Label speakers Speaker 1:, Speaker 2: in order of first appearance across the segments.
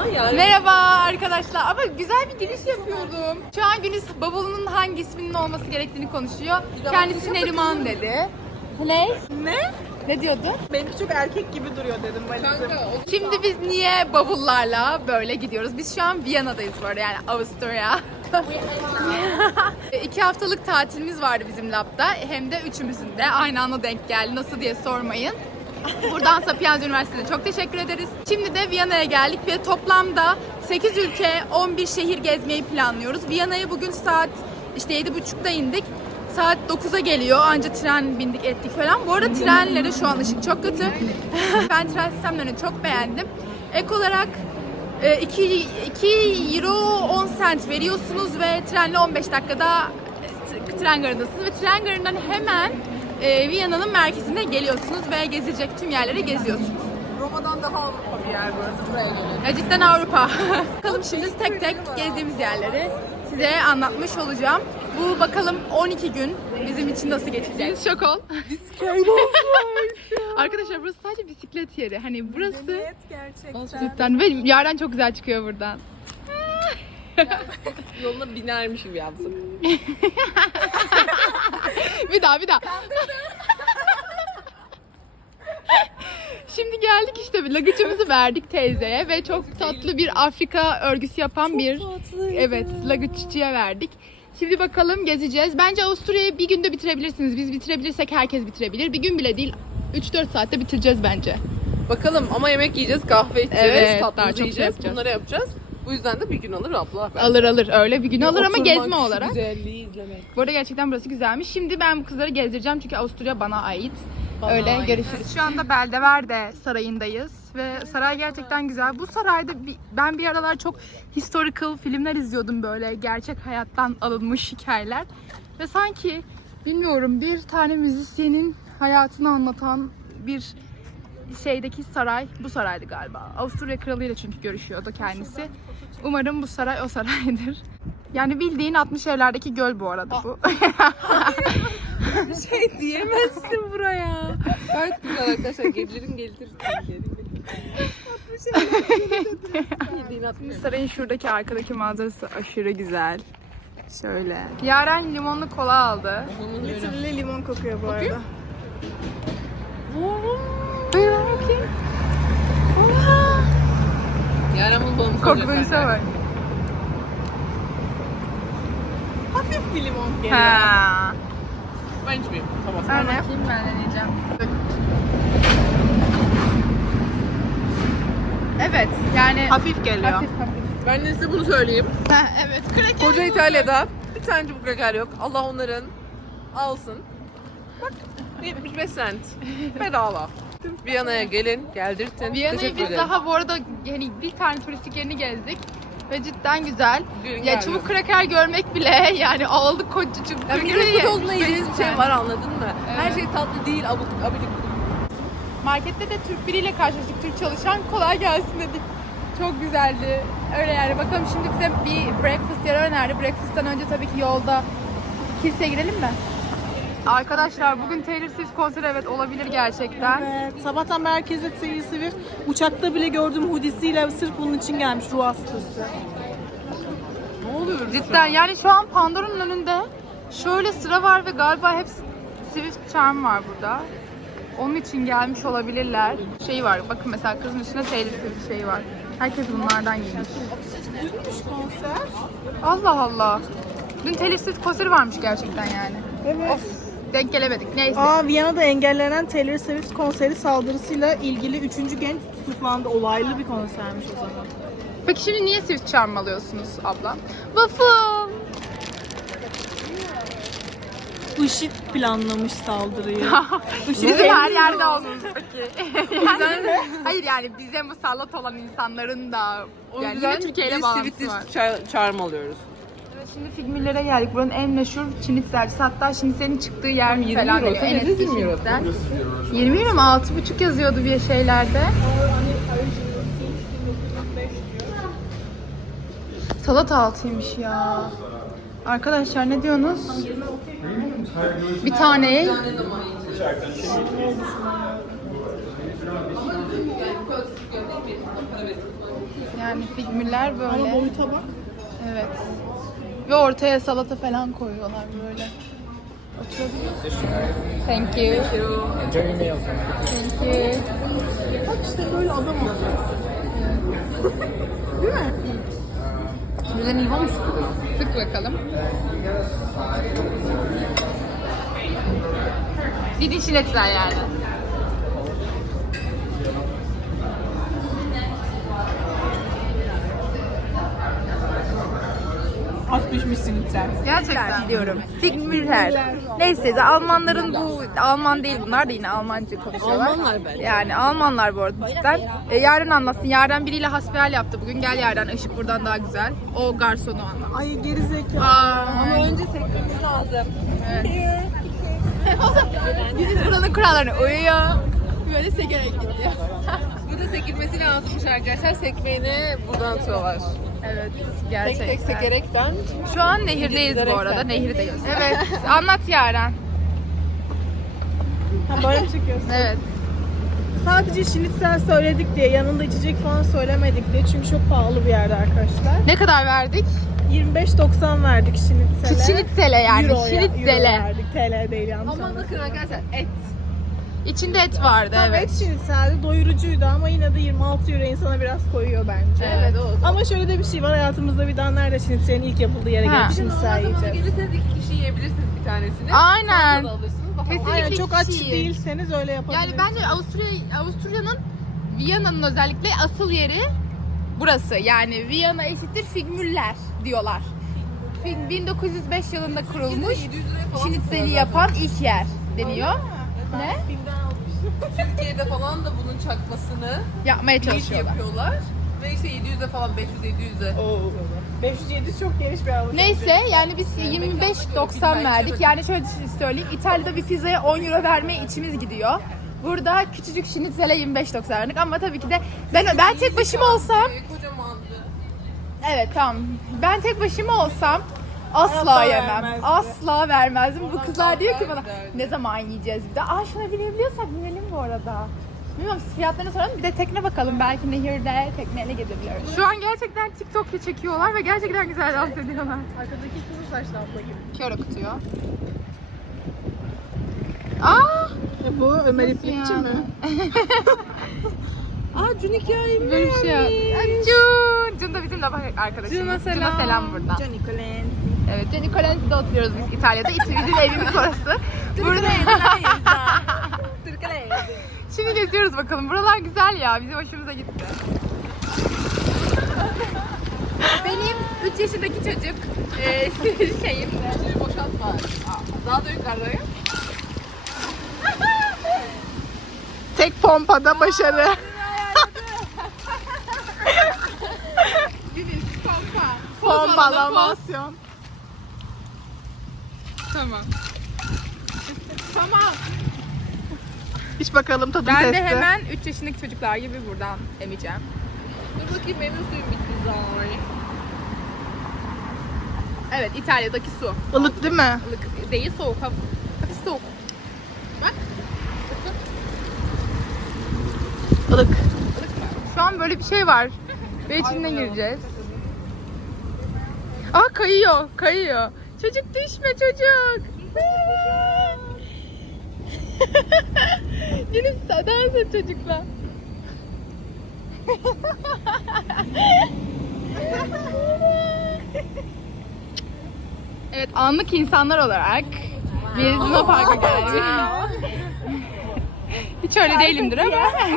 Speaker 1: Yani.
Speaker 2: Merhaba arkadaşlar. Ama güzel bir giriş yapıyordum. Şu an Güliz bavulunun hangi isminin olması gerektiğini konuşuyor. Kendisi Neriman dedi. Ne? Ne diyordu?
Speaker 1: Benimki çok erkek gibi duruyor dedim valizim.
Speaker 2: Şimdi biz niye bavullarla böyle gidiyoruz? Biz şu an Viyana'dayız bu arada, yani Avusturya. 2 haftalık tatilimiz vardı bizim labda. Hem de üçümüzün de aynı anda denk geldi. Nasıl diye sormayın. Buradan Sapienza Üniversitesi'ne çok teşekkür ederiz. Şimdi de Viyana'ya geldik ve toplamda 8 ülke, 11 şehir gezmeyi planlıyoruz. Viyana'ya bugün saat işte 7.30'da indik. Saat 9'a geliyor. Anca tren bindik ettik falan. Bu arada trenlere şu an ışık çok kötü. Ben tren sistemlerini çok beğendim. Ek olarak 2 euro 10 cent veriyorsunuz ve trenle 15 dakikada tren garındasınız. Ve tren garından hemen Viyana'nın merkezine geliyorsunuz ve gezilecek tüm yerleri geziyorsunuz.
Speaker 1: Roma'dan daha Avrupa bir yer burası. Buraya gelin.
Speaker 2: Cidden Avrupa. Bakalım şimdi tek tek gezdiğimiz yerleri size anlatmış olacağım. Bu bakalım 12 gün bizim için nasıl geçecek? Şok ol. Arkadaşlar burası sadece bisiklet yeri. Hani burası
Speaker 1: Evet gerçekten.
Speaker 2: cidden ve yerden çok güzel çıkıyor buradan.
Speaker 1: Yoluna binermiş gibi yapsın.
Speaker 2: bir daha. Şimdi geldik işte, lagıcımızı verdik teyzeye ve çok tatlı bir Afrika örgüsü yapan evet, lagıççıya verdik. Şimdi bakalım gezeceğiz. Bence Avusturya'yı bir günde bitirebilirsiniz. Biz bitirebilirsek herkes bitirebilir. Bir gün bile değil, 3-4 saatte bitireceğiz bence.
Speaker 1: Bakalım ama yemek yiyeceğiz, kahve içeceğiz,
Speaker 2: Evet, daha
Speaker 1: tatlımızı
Speaker 2: çok
Speaker 1: yiyeceğiz.
Speaker 2: yapacağız.
Speaker 1: Bunları yapacağız. Bu yüzden de bir gün alır abla.
Speaker 2: Alır öyle bir gün alır ama
Speaker 1: Oturmak,
Speaker 2: gezme
Speaker 1: şu
Speaker 2: olarak.
Speaker 1: güzelliği izlemek.
Speaker 2: Bu arada gerçekten burası güzelmiş. Şimdi ben bu kızları gezdireceğim çünkü Avusturya bana ait. Öyle
Speaker 1: ait.
Speaker 2: görüşürüz. Şu anda Belvedere Sarayı'ndayız ve saray gerçekten güzel. Bu sarayda ben bir aralar çok historical filmler izliyordum, böyle gerçek hayattan alınmış hikayeler. Ve sanki bilmiyorum, bir tane müzisyenin hayatını anlatan bir şeydeki saray bu saraydı galiba. Avusturya kralıyla çünkü görüşüyordu kendisi. Umarım bu saray o saraydır. Yani bildiğin 60 evlerdeki göl bu arada bu.
Speaker 1: Şey diyemezsin buraya. Gayet güzel arkadaşlar. Gelirin gelir.
Speaker 2: Sarayın şuradaki arkadaki manzarası aşırı güzel. Şöyle. Yaren limonlu kola aldı.
Speaker 1: Literally limon kokuyor bu arada.
Speaker 2: Buyurun bakayım.
Speaker 1: Yani bunun bağımlısı
Speaker 2: Koklayışa bak.
Speaker 1: Hafif bir limon geliyor.
Speaker 2: Ha.
Speaker 1: Ben içmeyeyim. Tamam.
Speaker 2: Ben bakayım, ben deneyeceğim. Evet, yani
Speaker 1: Hafif geliyor.
Speaker 2: hafif.
Speaker 1: Ben de size bunu söyleyeyim.
Speaker 2: Ha, evet. Kraker.
Speaker 1: Koca İtalya'da bir tane bu kraker yok. Allah onların alsın. Bak 75 cent. Bedava. Viyana'ya gelin, geldirtin.
Speaker 2: Viyana'yı
Speaker 1: Teşekkür
Speaker 2: biz
Speaker 1: ederim.
Speaker 2: daha bu arada yani bir tane turistik yerini gezdik ve cidden güzel.
Speaker 1: Gelin,
Speaker 2: Ya
Speaker 1: gelin.
Speaker 2: çubuk kraker görmek bile yani aldık koca çubuk
Speaker 1: Yani
Speaker 2: krakeri.
Speaker 1: Christmas olduğunda yediğiniz bir şey var, anladın mı? Her
Speaker 2: Evet.
Speaker 1: şey tatlı değil, abidik.
Speaker 2: Markette de Türk biriyle karşılaştık, Türk çalışan, kolay gelsin dedik. Çok güzeldi. Öyle yani, bakalım şimdi bize bir breakfast yeri önerdi. Breakfast'tan önce tabii ki yolda kiliseye girelim mi? Arkadaşlar bugün Taylor Swift konseri, evet, olabilir gerçekten.
Speaker 3: Evet, sabahtan merkeze Taylor Swift uçakta bile gördüğüm hoodisiyle sırf bunun için gelmiş, ruh hastası.
Speaker 1: Ne oluyor?
Speaker 2: Cidden yani şu an Pandora'nın önünde şöyle sıra var ve galiba hepsi Swift Charm var burada. Onun için gelmiş olabilirler. Şey var, bakın mesela kızın üstünde Taylor Swift şeyi var. Herkes bunlardan giymiş.
Speaker 3: Dünmüş konser.
Speaker 2: Allah Allah. Dün Taylor Swift konseri varmış gerçekten yani.
Speaker 3: Evet.
Speaker 2: Of, denk gelemedik. Neyse.
Speaker 3: Viyana'da engellenen Taylor Swift konseri saldırısıyla ilgili 3. genç tutuklandı. Olaylı bir konsermiş o zaman.
Speaker 2: Peki şimdi niye Swift Charm alıyorsunuz abla? Waffle.
Speaker 3: IŞİD planlamış saldırıyı.
Speaker 2: Bizim her yerde olmuş peki. Hayır yani bize musallat olan insanların da yani yine Türkiye ile bağlantısı var.
Speaker 1: Charm alıyoruz.
Speaker 2: Evet, şimdi Figmüller'e geldik. Buranın en meşhur şinitzelcisi. Hatta şinitzelin çıktığı yer
Speaker 1: 20
Speaker 2: falan
Speaker 1: euro.
Speaker 2: deniyor.
Speaker 1: Sen
Speaker 2: En
Speaker 1: dediniz
Speaker 2: eski
Speaker 1: 20 euro.
Speaker 2: şinitzel. 20 euro mu? 6,5 yazıyordu bir şeylerde. Salata altıymış ya. Arkadaşlar ne diyorsunuz? Bir taneye Yani figürler
Speaker 3: Ama
Speaker 2: böyle.
Speaker 3: boyuta bak.
Speaker 2: Evet. Ve ortaya salata falan koyuyorlar böyle. Oturabiliyorsun. Thank you. Thank you.
Speaker 3: Bak işte böyle adam olacak. Değil mi?
Speaker 1: Şimdiden iyi olmuş.
Speaker 2: Sık bakalım. Bir dişin etler yani.
Speaker 3: Az pişmişsin sen.
Speaker 2: Gerçekten.
Speaker 4: Diyorum. Sigmüller. Neyse de Almanların bu Alman değil bunlar da yine Almanca konuşuyorlar.
Speaker 1: Almanlar bence.
Speaker 4: Yani Almanlar bu arada cidden. Yaren anlatsın. Yaren biriyle hasbihal yaptı bugün. Gel Yaren, ışık buradan daha güzel. O garsonu anlat.
Speaker 3: Ay gerizekalı.
Speaker 4: Ama
Speaker 1: Önce sekmemiz lazım.
Speaker 4: biz buranın kurallarına uyuyor. Böyle sekerek gidiyor.
Speaker 1: Burada sekilmesi lazımmış arkadaşlar. Sekmeğini buradan atıyorlar.
Speaker 4: Evet,
Speaker 1: Tek
Speaker 4: gerçekten.
Speaker 1: tek sekerekten.
Speaker 4: Şu an nehirdeyiz bu arada. Nehri de göster. Evet, anlat Yaren.
Speaker 3: Ha böyle mi çekiyorsun?
Speaker 2: Evet.
Speaker 3: Sadece şinitsel söyledik diye, yanında içecek falan söylemedik diye. Çünkü çok pahalı bir yerde arkadaşlar.
Speaker 2: Ne kadar verdik?
Speaker 3: 25.90 verdik şinitsele.
Speaker 2: Şinitzele yani.
Speaker 3: Euro
Speaker 2: Şinitzele.
Speaker 3: verdik. TL değil yanlış
Speaker 1: Ama
Speaker 3: anladım.
Speaker 1: bakın arkadaşlar et.
Speaker 2: İçinde et vardı,
Speaker 3: Tamam,
Speaker 2: evet.
Speaker 3: et şinitseldi, doyurucuydu ama yine de 26 euro insana biraz koyuyor bence.
Speaker 2: Evet.
Speaker 3: Ama şöyle de bir şey var, hayatımızda bir daha nerede şinitselin ilk yapıldığı yere
Speaker 2: Ha.
Speaker 3: gelip
Speaker 1: Şimdi
Speaker 3: şinitsel
Speaker 1: o zaman
Speaker 3: yiyeceğiz.
Speaker 1: gelirseniz 2 kişi yiyebilirsiniz bir tanesini.
Speaker 2: Aynen.
Speaker 1: Sonra da alırsınız. Daha
Speaker 2: Kesinlikle.
Speaker 3: Aynen, çok aç
Speaker 2: kişi.
Speaker 3: değilseniz öyle
Speaker 2: Yani
Speaker 3: yapabilirsiniz.
Speaker 2: bence Avusturya'nın, Viyana'nın özellikle asıl yeri burası. Yani Viyana eşittir Figmüller diyorlar. 1905 yılında kurulmuş,
Speaker 1: 700 liraya falan
Speaker 2: şinitzeli
Speaker 1: satıyorlar
Speaker 2: yapan ilk yer deniyor. Ne?
Speaker 1: Türkiye'de falan da bunun çakmasını
Speaker 2: Yapmaya
Speaker 1: bir iş
Speaker 2: çalışıyorlar.
Speaker 1: yapıyorlar. Ve işte 700'e falan 500-700'e.
Speaker 3: 500-700 çok geniş bir avuç.
Speaker 2: Neyse yani biz 25.90 verdik. Yani şöyle söyleyeyim, İtalya'da bir pizzaya 10 euro vermeye içimiz gidiyor. Burada küçücük şinitzele 25.90 verdik ama tabii ki de ben tek başıma olsam,
Speaker 1: Kocamandı.
Speaker 2: evet tamam, ben tek başıma olsam asla
Speaker 3: Hayatta
Speaker 2: yemem.
Speaker 3: vermezdi.
Speaker 2: Asla vermezdim. Bu kızlar diyor ki bana
Speaker 1: giderdi.
Speaker 2: ne zaman yiyeceğiz bir de. Şuna binebiliyorsak binelim bu arada. Bilmiyorum, fiyatlarını soralım. Bir de tekne bakalım. Belki nehirde tekneyle gidebiliriz. Şu an gerçekten TikTok'ta çekiyorlar ve gerçekten güzel dans ediyorlar.
Speaker 3: Arkadaki kızıl saçlı abla gibi.
Speaker 2: Kör okutuyor.
Speaker 3: Bu Ömer İplikçi
Speaker 2: yani?
Speaker 3: mi? Aa, Cun hikayemi
Speaker 2: Böyle bir şey yap. Cun! Cun da bizim de arkadaşımız. Cun'a selam buradan.
Speaker 3: Johnny Collins.
Speaker 2: Evet, Jenny Colensi'de oturuyoruz biz İtalya'da. Bizim evimiz orası. Burada Şimdi geziyoruz bakalım. Buralar güzel ya. Bizim hoşumuza gitti. Benim 3 yaşındaki çocuk şeyim.
Speaker 1: Şimdi boşaltma. Daha da yukarıdayım.
Speaker 2: Tek pompada başarı. Pompalamasyon. Tamam. Tamam.
Speaker 3: İç bakalım tadım
Speaker 2: Ben
Speaker 3: testi.
Speaker 2: de hemen 3 yaşındaki çocuklar gibi buradan emeceğim.
Speaker 1: Dur bakayım meyve suyum bitti zaten.
Speaker 2: Evet, İtalya'daki su.
Speaker 3: Ilık değil mi?
Speaker 2: Ilık değil, soğuk. Hafif soğuk. Bak.
Speaker 3: Ilık.
Speaker 2: Şu an böyle bir şey var. Ve içine gireceğiz. Kayıyor, kayıyor. Çocuk düşme çocuk. Yunus sadarsa çocukla. Evet, anlık insanlar olarak biz Luna Park'a geldik. Hiç öyle değilimdir ama.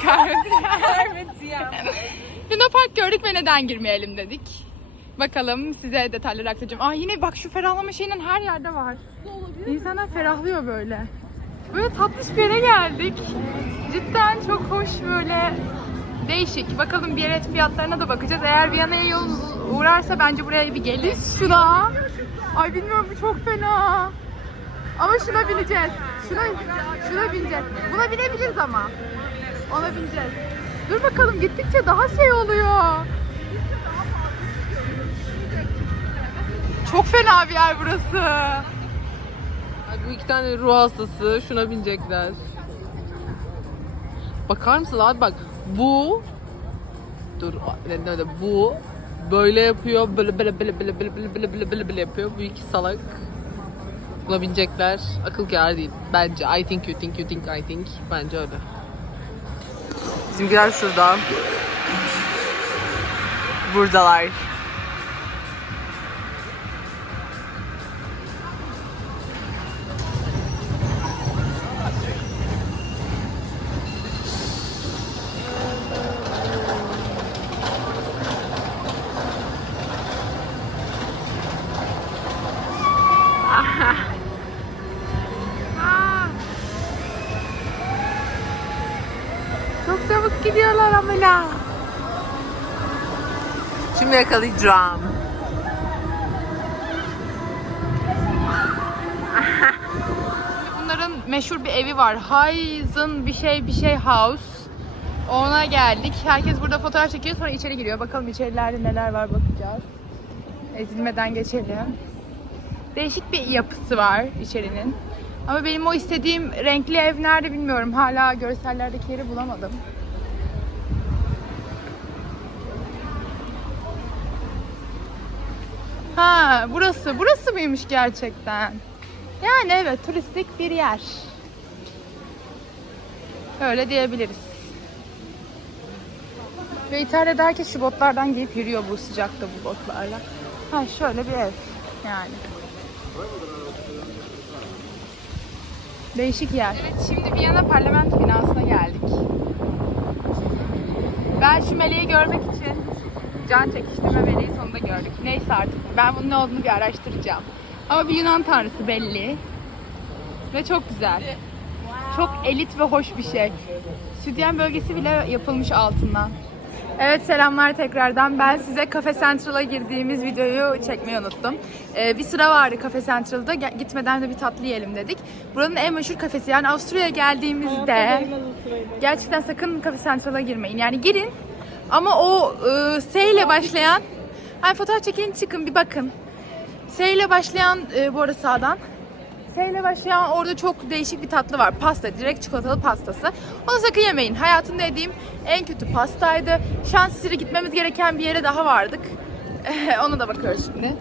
Speaker 2: Luna Park gördük ve neden girmeyelim dedik. Bakalım size detayları aktaracağım. Yine bak, şu ferahlama şeyinden her yerde var. İnsanlar ferahlıyor böyle. Böyle tatlış bir yere geldik. Cidden çok hoş, böyle değişik. Bakalım bilet fiyatlarına da bakacağız. Eğer Viyana'ya yolunuz uğrarsa bence buraya bir gelin. Şuna. Ay bilmiyorum, bu çok fena. Ama şuna bineceğiz. Şuna bineceğiz. Buna binebiliriz ama. Ona bineceğiz. Dur bakalım, gittikçe daha şey oluyor. Çok fena bir yer burası.
Speaker 1: Ay, bu iki tane ruh hastası şuna binecekler. Bakar mısın abi, bak bu dur ne öyle bu böyle yapıyor böyle böyle yapıyor. Bu iki salak buna binecekler. Akıl kârı değil bence. I think you think you think I think. Bence öyle. Bizimkiler şurada. Buradalar. Çok çabuk gidiyorlar amına. Şimdi yakalayacağım.
Speaker 2: Bunların meşhur bir evi var. Heisen bir şey house. Ona geldik. Herkes burada fotoğraf çekiyor, sonra içeri giriyor. Bakalım içerilerde neler var, bakacağız. Ezilmeden geçelim. Değişik bir yapısı var içerinin. Ama benim o istediğim renkli ev nerede bilmiyorum. Hala görsellerdeki yeri bulamadım. Ha, burası mıymış gerçekten? Yani evet, turistik bir yer. Öyle diyebiliriz. Ve İtalya'da herkes şu botlardan giyip yürüyor bu sıcakta bu botlarla. Ha, şöyle bir ev yani. Değişik yer. Evet, şimdi Viyana parlamento binasına geldik. Ben şu meleği görmek için can çekiştim ve meleği sonunda gördük. Neyse artık ben bunun ne olduğunu bir araştıracağım. Ama bir Yunan tanrısı belli. Ve çok güzel. Çok elit ve hoş bir şey. Sütyen bölgesi bile yapılmış altından. Evet, selamlar tekrardan. Ben size Cafe Central'a girdiğimiz videoyu çekmeyi unuttum. Bir sıra vardı Cafe Central'da. Gitmeden de bir tatlı yiyelim dedik. Buranın en meşhur kafesi. Yani Avusturya'ya geldiğimizde gerçekten sakın Cafe Central'a girmeyin. Yani girin ama o S ile başlayan, hani fotoğraf çekin çıkın bir bakın. S ile başlayan bu arada sağdan. S ile başlayan orada çok değişik bir tatlı var. Pasta, direkt çikolatalı pastası. Onu sakın yemeyin. Hayatımda yediğim en kötü pastaydı. Şans eseri gitmemiz gereken bir yere daha vardık. Ona da bakıyoruz şimdi.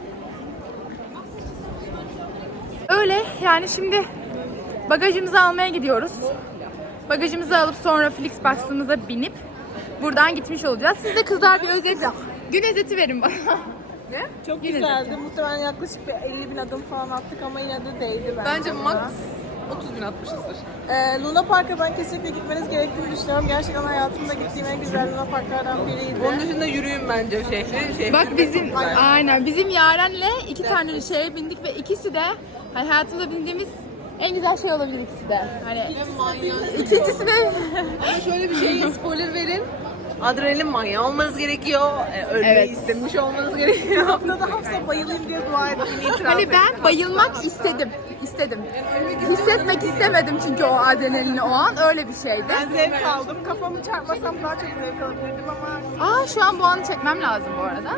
Speaker 2: Öyle yani, şimdi bagajımızı almaya gidiyoruz. Bagajımızı alıp sonra Flixbus'ımıza binip buradan gitmiş olacağız. Siz de kızlar bir gün özeti verin bana.
Speaker 1: Ne?
Speaker 3: Çok
Speaker 2: Yine
Speaker 3: güzeldi. Muhtemelen yaklaşık bir 50.000 adım falan attık ama yine de değdi bence.
Speaker 1: Bence max 30.000 atmışızdır.
Speaker 3: Luna Park'a ben kesinlikle gitmeniz gerektiğini düşünüyorum. Gerçekten hayatımda gittiğim en güzel Luna Park'lardan biriydi.
Speaker 1: Onun dışında yürüyün bence şehri.
Speaker 2: Bak bizim Yaren'le iki tane şeye bindik ve ikisi de hani hayatımda bindiğimiz en güzel şey olabilir, ikisi de. Hani ikincisi de
Speaker 1: Ama şöyle bir şey spoiler verin. Adrenalin manyağı olmanız gerekiyor. Ölmeyi
Speaker 2: Evet.
Speaker 1: istemiş olmanız gerekiyor.
Speaker 3: Haftada Hafsa bayılayım diye dua ettiğini itiraf
Speaker 2: hani
Speaker 3: ettim.
Speaker 2: ben bayılmak istedim. Hissetmek istemedim çünkü o adrenalini o an, öyle bir şeydi.
Speaker 3: Ben zevk aldım. Kafamı çarpmasam daha çok zevk alabilirdim ama...
Speaker 2: Şu an bu anı çekmem lazım bu arada.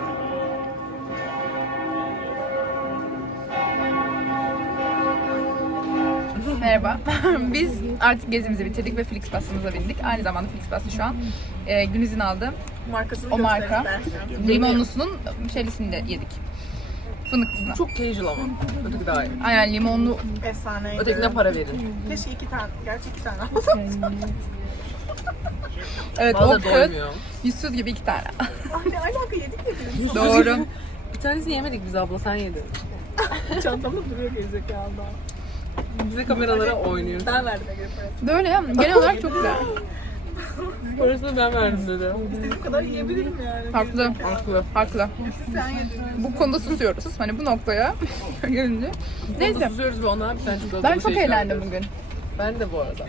Speaker 2: Merhaba. Biz artık gezimizi bitirdik ve Flixbus'ımıza bindik. Aynı zamanda Flixbus'ı şu an gün izin aldım.
Speaker 3: Markasını
Speaker 2: O
Speaker 3: göster
Speaker 2: marka.
Speaker 3: istersen.
Speaker 2: Limonlusunun şeylisini de yedik. Fındıklısını.
Speaker 1: Çok casual ama. Öteki daha iyi.
Speaker 2: Aynen, limonlu.
Speaker 3: Efsaneydi.
Speaker 1: Ötekine para verin.
Speaker 3: Keşke 2 tane, gerçi 2 tane alsam.
Speaker 2: Evet,
Speaker 1: Bana
Speaker 2: o
Speaker 1: da
Speaker 2: kız
Speaker 1: doymuyor.
Speaker 2: yüzsüz gibi 2 tane.
Speaker 3: Ne alaka, yedik mi biz?
Speaker 2: Doğru.
Speaker 1: Bir tanesi yemedik biz abla, sen yedin.
Speaker 3: Çantamda duruyor gerizekalı.
Speaker 1: Bize kameralara oynuyor.
Speaker 3: Ben verdim Ege parası.
Speaker 2: Böyle ya, genel olarak çok güzel.
Speaker 1: Parasını ben verdim dedi.
Speaker 3: İstediğim kadar yiyebilirim yani.
Speaker 2: Haklı. Haklı.
Speaker 3: Sen yedin.
Speaker 2: Bu konuda susuyoruz. Hani bu noktaya gelince. Neyse.
Speaker 1: Susuyoruz ve ona bir tane çikolatalı
Speaker 2: Ben çok
Speaker 1: şey
Speaker 2: eğlendim
Speaker 1: ikram
Speaker 2: bugün.
Speaker 1: ediyoruz. Ben de bu arada.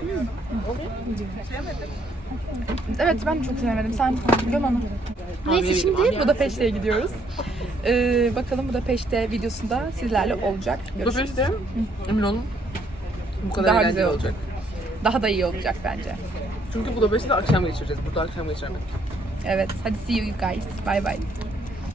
Speaker 2: Evet, ben de çok sevmedim. Sen biliyorsun onu. Neyse, şimdi Budapeşte'ye gidiyoruz. Bakalım Budapeşte videosunda sizlerle olacak. Görüşürüz.
Speaker 1: Budapeşte emin olun bu kadar
Speaker 2: Daha
Speaker 1: eğlenceli
Speaker 2: güzel
Speaker 1: olacak.
Speaker 2: Daha da iyi olacak bence.
Speaker 1: Çünkü Budapeşte'de akşam geçireceğiz. Burada akşam geçirmek.
Speaker 2: Evet, hadi see you guys. Bye bye.